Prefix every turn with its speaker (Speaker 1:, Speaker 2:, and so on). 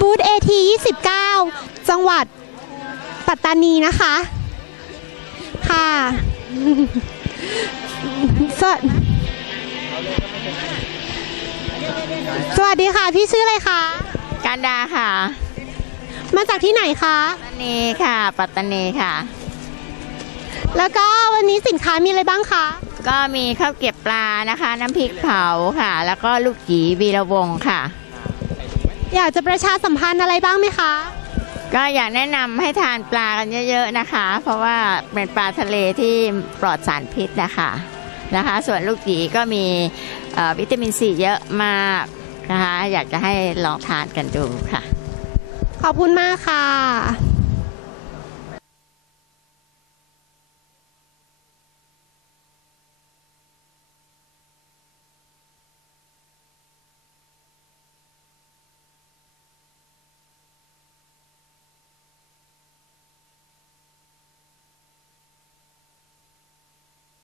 Speaker 1: บูธ AT 29 จังหวัดปัตตานีนะคะ ค่ะสวัสสวัสดีค่ะ พี่ชื่ออะไรคะ
Speaker 2: การดาค่ะ
Speaker 1: มาจากที่ไหนคะ
Speaker 2: ปัตตานีค่ะ ปัตตานีค่ะ
Speaker 1: แล้วก็วันนี้สินค้ามีอะไรบ้างคะ
Speaker 2: ก็มีข้าวเกรียบปลานะคะ น้ำพริกเผาค่ะ แล้วก็ลูกจีวีระวงศ์ค่ะ
Speaker 1: อยากจะประชาสัมพันธ์อะไรบ้างไหมคะ
Speaker 2: ก็อยากแนะนำให้ทานปลากันเยอะ ๆนะคะ เพราะว่าเป็นปลาทะเลที่ปลอดสารพิษนะคะนะคะ ส่วนลูกจีก็มีเอ่อวิตามินซีเยอะมากนะคะ อยากจะให้ลองทานกันดูค่ะ
Speaker 1: ขอบคุณมากค่ะ